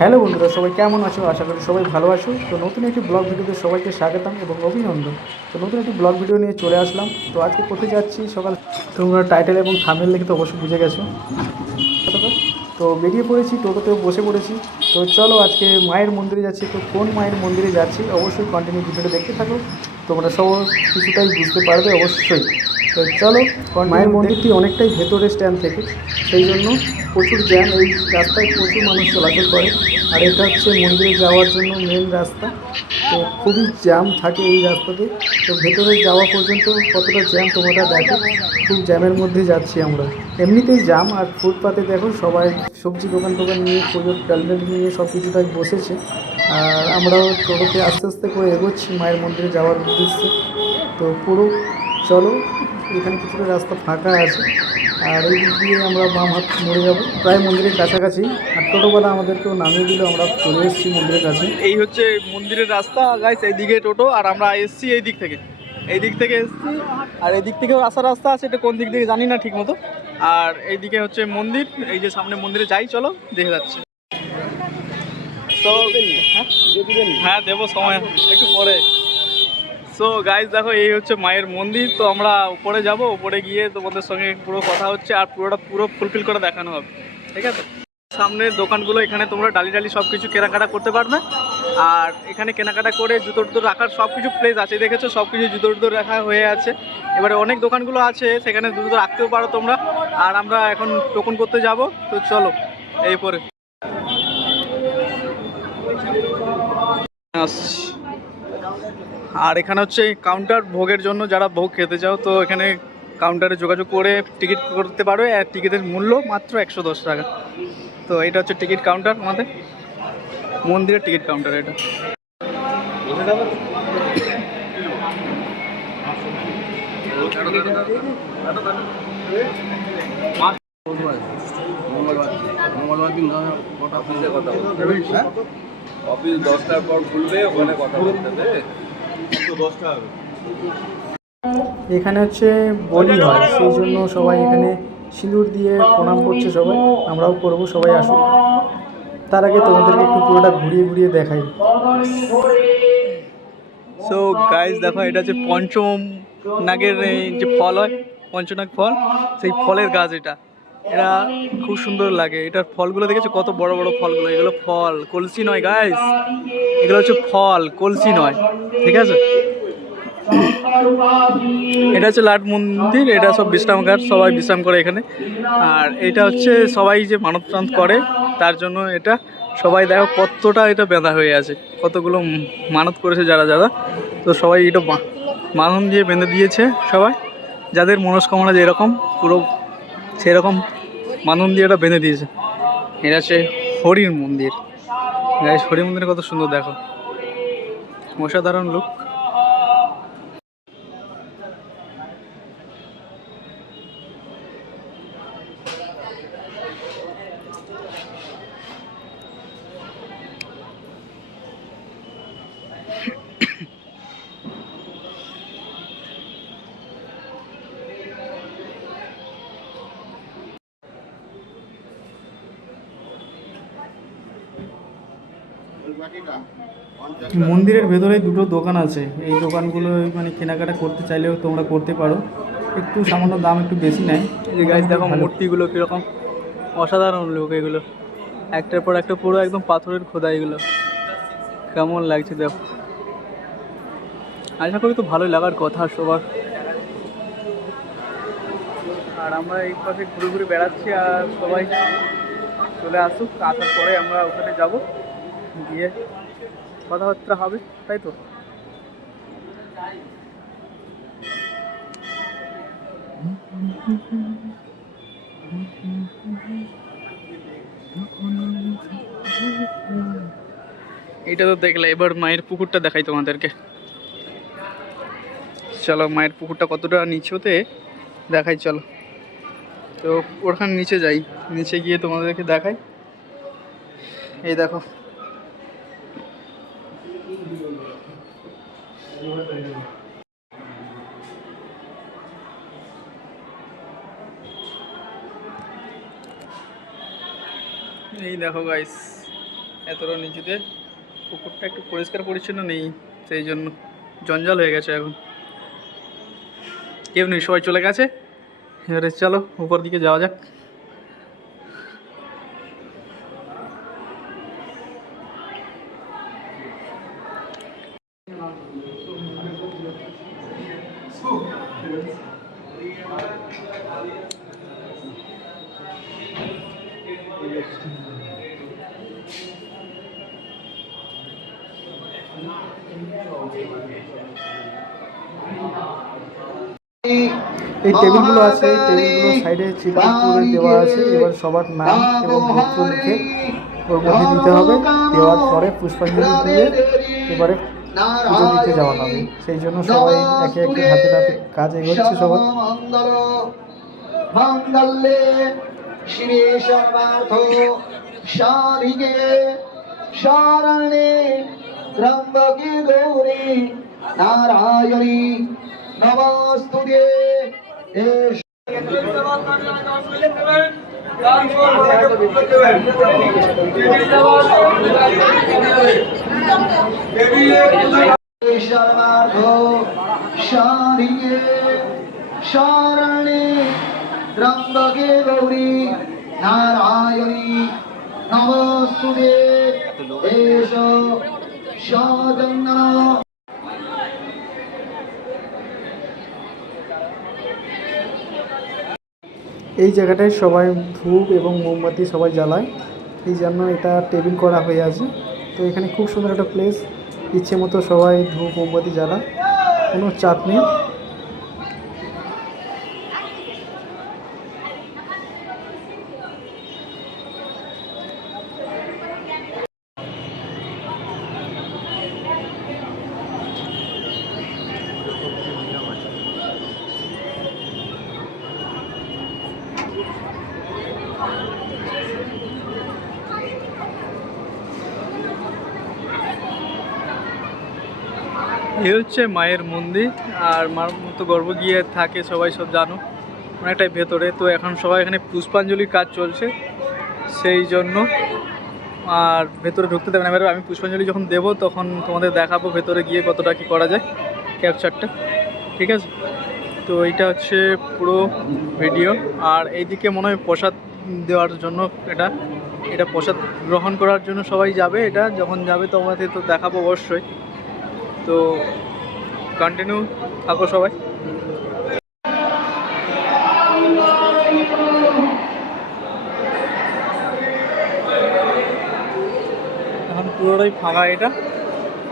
Hello বন্ধুরা, সবাই কেমন আছো? আশা করি সবাই ভালো আছো। তো নতুন একটি ব্লগ ভিডিওতে সবাইকে স্বাগতম এবং অভিনন্দন। তো নতুন একটি ব্লগ ভিডিও নিয়ে চলে আসলাম। তো আজকে কোথায় যাচ্ছি সকাল তোমরা টাইটেল এবং থাম্বনেল দেখে তো অবশ্যই বুঝে গেছো। তো বেরিয়ে পড়েছি, টোটোতেও বসে পড়েছি। তো চলো আজকে মায়ের মন্দিরে যাচ্ছি। তো কোন মায়ের মন্দিরে যাচ্ছি অবশ্যই কন্টিনিউ ভিডিওটা দেখতে থাকো, তোমরা সব কিছুটাই বুঝতে পারবে অবশ্যই। তো চলো, মায়ের মন্দিরটি অনেকটাই ভেতরে স্ট্যান্ড থেকে, সেই জন্য প্রচুর জ্যাম। এই রাস্তায় প্রচুর মানুষ চলাচল করে, আর এটা হচ্ছে মন্দিরে যাওয়ার জন্য মেন রাস্তা। তো খুবই জ্যাম থাকে এই রাস্তাতে। তো ভেতরে যাওয়া পর্যন্ত কতটা জ্যাম তোমরা দেখো, খুব জ্যামের মধ্যে যাচ্ছি আমরা। এমনিতেই জ্যাম, আর ফুটপাতে দেখো সবাই সবজি দোকান নিয়ে, পুজোর প্যান্ডেল নিয়ে সব কিছুটাই বসেছে। আর আমরাও টোটোতে আস্তে আস্তে করে এগোচ্ছি মায়ের মন্দিরে যাওয়ার উদ্দেশ্যে। তো পুরো চলো, এখানে কিছুটা রাস্তা ফাঁকা আছে, আর এই দিক দিয়ে আমরা বাম হাত মোড়ে যাবো প্রায় মন্দিরের কাছাকাছি। আর টোটোওয়ালা আমাদেরকেও নামিয়ে দিল, আমরা চলে এসেছি মন্দিরের কাছে। এই হচ্ছে মন্দিরের রাস্তা গাইস, এইদিকে টোটো, আর আমরা এসছি এই দিক থেকে এসছি। আর এই দিক থেকেও আসার রাস্তা আছে, এটা কোন দিক থেকে জানি না ঠিক মতো। আর এইদিকে হচ্ছে মন্দির, এই যে সামনে মন্দিরে যাই, চলো দেখে যাচ্ছে। তো হ্যাঁ দেবো, সময় একটু পরে। সো গাইস দেখো, এই হচ্ছে মায়ের মন্দির। তো আমরা উপরে যাব, উপরে গিয়ে তোমাদের সঙ্গে পুরো কথা হচ্ছে, আর পুরো ফুলফিল করে দেখানো হবে, ঠিক আছে? সামনের দোকানগুলো, এখানে তোমরা ডালি সব কিছু কেনাকাটা করতে পারবে। আর এখানে কেনাকাটা করে জুতো টুতো রাখার সব কিছু প্লেস আছে, দেখেছো সব কিছু জুতো টুতো রাখা হয়ে আছে। এবারে অনেক দোকানগুলো আছে, সেখানে জুতো রাখতেও পারো তোমরা। আর আমরা এখন টোকন করতে যাব, তো চলো এই পরে আসছি। আর এখানে হচ্ছে কাউন্টার, ভোগের জন্য যারা ভোগ খেতে চাও তো এখানে কাউন্টারে যোগাযোগ করে টিকিট করতে পারো। আর টিকিটের মূল্য মাত্র 110 টাকা। তো এটা হচ্ছে টিকিট কাউন্টার, আমাদের মন্দিরের টিকিট কাউন্টার এটা। অফিস 10টার পর খুলবে, ওখানে কথা বলতে দে। 10টা এখানে হচ্ছে বলি হয়, সেই জন্য সবাই এখানে সিঁদুর দিয়ে প্রণাম করছে সবাই, আমরাও করবো, সবাই আসুক। তার আগে তোমাদেরকে একটু পুরোটা ঘুরিয়ে ঘুরিয়ে দেখাই। সো গাইজ দেখো, এটা হচ্ছে পঞ্চম নাগের যে ফল হয়, পঞ্চনাগ ফল, সেই ফলের গাছ এটা। এটা খুব সুন্দর লাগে। এটার ফলগুলো দেখেছো কত বড় বড় ফলগুলো? এগুলো ফল, কলসি নয় গাইজ, এগুলো হচ্ছে ফল, কলসি নয়, ঠিক আছে? এটা হচ্ছে লাট মন্দির, এটা সব বিশ্রামঘাট, সবাই বিশ্রাম করে এখানে। আর এটা হচ্ছে সবাই যে মানত টানত করে, তার জন্য এটা সবাই দেখো কতটা এটা বেঁধা হয়ে আছে, কতগুলো মানত করেছে যারা যারা। তো সবাই এটা বাঁধন দিয়ে বেঁধে দিয়েছে সবাই, যাদের মনস্কামনা যেরকম পুরো সেরকম বাঁধন দিয়ে এটা বেঁধে দিয়েছে। এটা হচ্ছে হরির মন্দির। হরির মন্দিরে কত সুন্দর দেখো, অসাধারণ লুক। মন্দিরের ভেতরে দুটো দোকান আছে, এই দোকানগুলো মানে কেনাকাটা করতে চাইলেও তোমরা করতে পারো। একটু সামান্য দাম একটু বেশি নেয়। এই যে গাছ দেখো ভালো। মূর্তিগুলো কীরকম অসাধারণ লোক, এগুলো একটার পর একটা পুরো একদম পাথরের খোদা, এগুলো কেমন লাগছে দেখো। আশা করি তো ভালোই লাগার কথা সবার। আর আমরা এই পাশে ঘুরে ঘুরে বেড়াচ্ছি, আর সবাই চলে আসুক, আসার পরে আমরা ওখানে যাব, গিয়ে কথাবার্তা হবে, তাই তো? এটা তো দেখলে, এবার মায়ের পুকুরটা দেখাই তোমাদেরকে। চলো মায়ের পুকুরটা কতটা নিচুতে দেখাই, চলো। তো ওখানে নিচে যাই, নিচে গিয়ে তোমাদেরকে দেখাই। এই দেখো, এই দেখো গাইস, এতটা নিচুতে পুকুরটা একটু পরিষ্কার পরিচ্ছন্ন নেই, সেই জন্য জঞ্জাল হয়ে গেছে। এখন কেউ নেই, সবাই চলে গেছে। এবারে চলো উপর দিকে যাওয়া যাক। এই টেবিলগুলো আছে, এই টেবিলগুলো সাইডে চিত্র করে দেওয়া আছে। এবার সবার নাম এবং গোত্র লিখে ওর মধ্যে দিতে হবে। দেওয়ার পরে পুষ্পাঞ্জলি দিয়ে এবারে পুজো দিতে যাওয়া হবে। সেই জন্য সবাই একে একে হাতে হাতে কাজ এগোচ্ছে সবাই। মঙ্গলে শিবে সর্বার্থ সাধিকে শরণে ত্র্যম্বকে গৌরী নারায়ণী নমস্তুতে। সর্বার্থ সাধিকে শরণে ত্র্যম্বকে গৌরী নারায়ণী নমস্তুতে। এষ সচন্দন। এই জায়গাটায় সবাই ধূপ এবং মোমবাতি সবাই জ্বালায়, এই জন্য এটা টেবিল করা হয়ে আছে। তো এখানে খুব সুন্দর একটা প্লেস, ইচ্ছে মতো সবাই ধূপ মোমবাতি জ্বালায়, কোনো চাপ নেই। এই হচ্ছে মায়ের মন্দির, আর মার মতো গর্ব গিয়ে থাকে সবাই, সব জানো, অনেকটাই ভেতরে। তো এখন সবাই এখানে পুষ্পাঞ্জলির কাজ চলছে, সেই জন্য আর ভেতরে ঢুকতে দেবে না। এবার আমি পুষ্পাঞ্জলি যখন দেবো তখন তোমাদের দেখাবো ভেতরে গিয়ে কতটা কী করা যায়, ক্যাপচারটা, ঠিক আছে? তো এইটা হচ্ছে পুরো ভিডিও। আর এইদিকে মনে হয় প্রসাদ দেওয়ার জন্য, এটা প্রসাদ গ্রহণ করার জন্য সবাই যাবে। এটা যখন যাবে তোমাদের তো দেখাবো অবশ্যই। তো কন্টিনিউ থাকো সবাই। এখন পুরোটাই ফাঁকা এটা,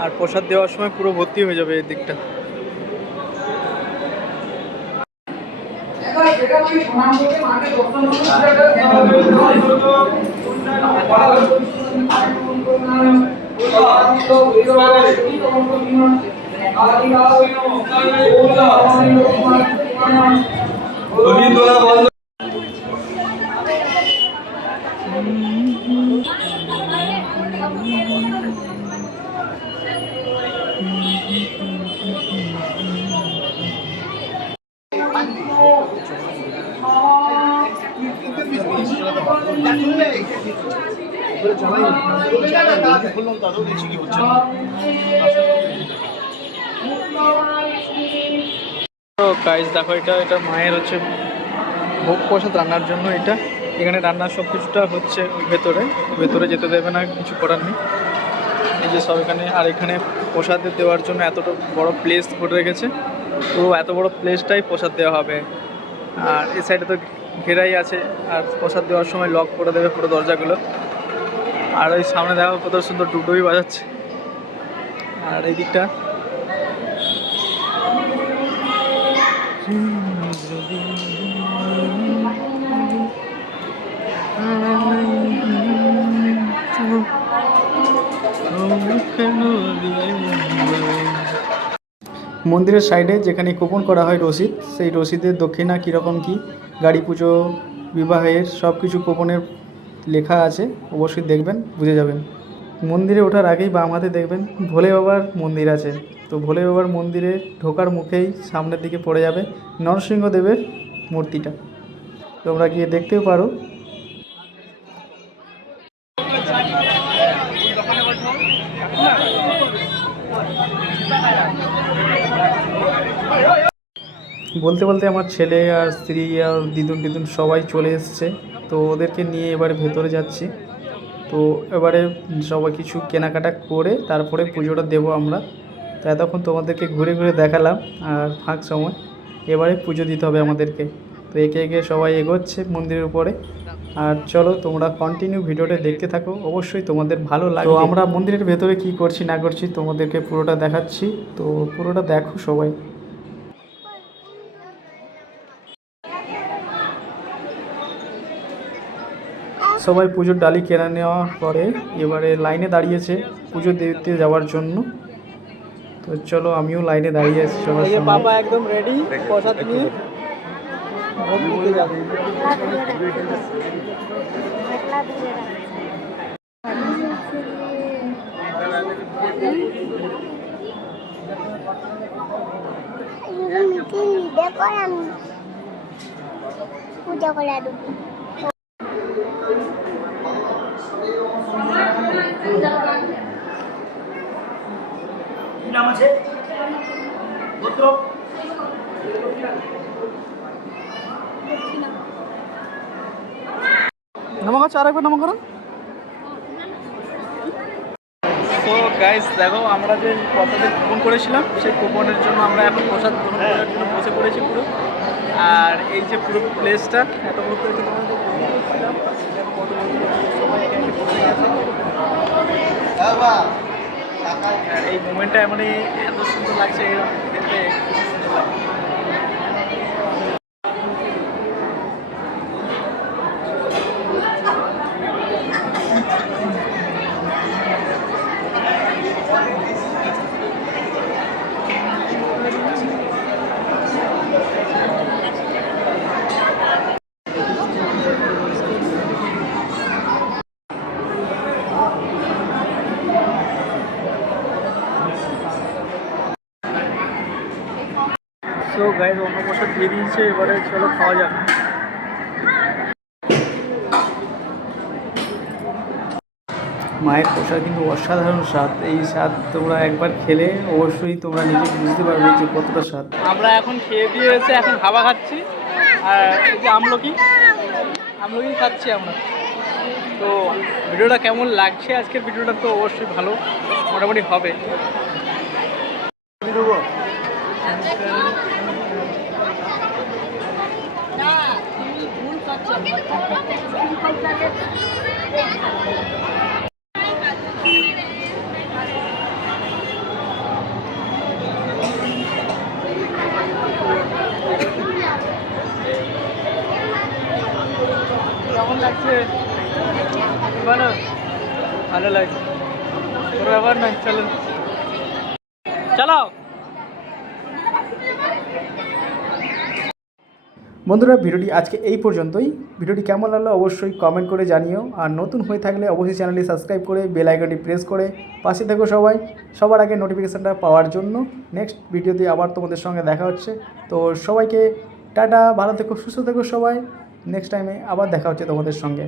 আর প্রসাদ দেওয়ার সময় পুরো ভর্তি হয়ে যাবে এই দিকটা। তো গাইস দেখো, এটা মায়ের হচ্ছে ভোগ প্রসাদ রান্নার জন্য। এখানে রান্নার সব কিছুটা হচ্ছে ওই ভেতরে যেতে দেবে না, কিছু করার নেই। এই যে সব এখানে, আর এখানে প্রসাদ দেওয়ার জন্য এতটা বড় প্লেস করে রেখেছে, তো এত বড় প্লেসটাই প্রসাদ দেওয়া হবে। আর এই সাইডে তো ঘেরাই আছে, আর প্রসাদ দেওয়ার সময় লক করে দেবে পুরো দরজাগুলো। আর ওই সামনে দেখো কত সুন্দর ডুডুই বাজাচ্ছে। আর এই দিকটা মন্দিরের সাইডে যেখানে কুপন করা হয় রসিদ, সেই রসিদের দক্ষিণা কীরকম কী, গাড়ি পুজো, বিবাহের সব কিছু কুপনের লেখা আছে, অবশ্যই দেখবেন, বুঝে যাবেন। মন্দিরে ওঠার আগেই বাম হাতে দেখবেন ভোলে বাবার মন্দির আছে। তো ভোলে বাবার মন্দিরে ঢোকার মুখেই সামনের দিকে পড়ে যাবে নরসিংহদেবের মূর্তিটা, তোমরা গিয়ে দেখতেও পারো। বলতে বলতে আমার ছেলে আর স্ত্রী আর দিদুন সবাই চলে এসছে। তো ওদেরকে নিয়ে এবারে ভেতরে যাচ্ছি। তো এবারে সবাই কিছু কেনাকাটা করে তারপরে পুজোটা দেবো আমরা। তো এতক্ষণ তোমাদেরকে ঘুরে ঘুরে দেখালাম আর ফাঁক সময়, এবারে পুজো দিতে হবে আমাদেরকে। তো একে একে সবাই এগোচ্ছে মন্দিরের উপরে। আর চলো তোমরা কন্টিনিউ ভিডিওটা দেখতে থাকো, অবশ্যই তোমাদের ভালো লাগবে। তো আমরা মন্দিরের ভেতরে কি করছি না করছি তোমাদেরকে পুরোটা দেখাচ্ছি, তো পুরোটা দেখো সবাই। সবাই পুজোর ডালি কেনা নেওয়ার পরে এবারে লাইনে দাঁড়িয়েছে পুজো দিতে যাওয়ার জন্য। তো চলো আমিও লাইনে দাঁড়িয়ে আছি সবার সঙ্গে। বাবা একদম রেডি প্রসাদ নিয়ে ভোগ দিতে যাবে। পূজা করে নাম আছে পুত্র নমঃ করো, আরেকবার নমঃ করো। তো গাইস দেখো, আমরা যে প্রসাদের কুপন করেছিলাম সেই কুপনের জন্য আমরা এখন প্রসাদ গ্রহণ করার জন্য বসে পড়েছি পুরো। আর এই যে পুরো প্লেসটা এত বড় প্লেসে তোমাদের বলছিলাম কত সবাই এখানে বসে আছে। আর এই মোমেন্টটা মানে এত সুন্দর লাগছে, দেখতে খুব সুন্দর লাগছে। তো গাইজ অন্য প্রসাদ দিয়ে দিয়েছে, এবারে চলো খাওয়া যাক। মায়ের প্রসাদ কিন্তু অসাধারণ স্বাদ। এই স্বাদ তোমরা একবার খেলে অবশ্যই তোমরা নিজে বুঝতে পারবে যে কতটা স্বাদ। আমরা এখন খেয়ে দিয়ে এসে এখন হাওয়া খাচ্ছি, আর এই যে আমলকি খাচ্ছি আমরা। তো ভিডিওটা কেমন লাগছে আজকের ভিডিওটা? তো অবশ্যই ভালো মোটামুটি হবে। কেমন লাগছে বলো? ভালো লাগছে, কোনো ব্যাপার নয়, চলো চলো। বন্ধুরা ভিডিওটি আজকে এই পর্যন্তই। ভিডিওটি কেমন লাগলো অবশ্যই কমেন্ট করে জানিও। আর নতুন হয়ে থাকলে অবশ্যই চ্যানেলটি সাবস্ক্রাইব করে বেল আইকনটি প্রেস করে পাশে থেকো সবাই, সবার আগে নোটিফিকেশানটা পাওয়ার জন্য। নেক্সট ভিডিওতে আবার তোমাদের সঙ্গে দেখা হচ্ছে। তো সবাইকে টাটা, ভালো থেকো, সুস্থ থেকো সবাই। নেক্সট টাইমে আবার দেখা হচ্ছে তোমাদের সঙ্গে।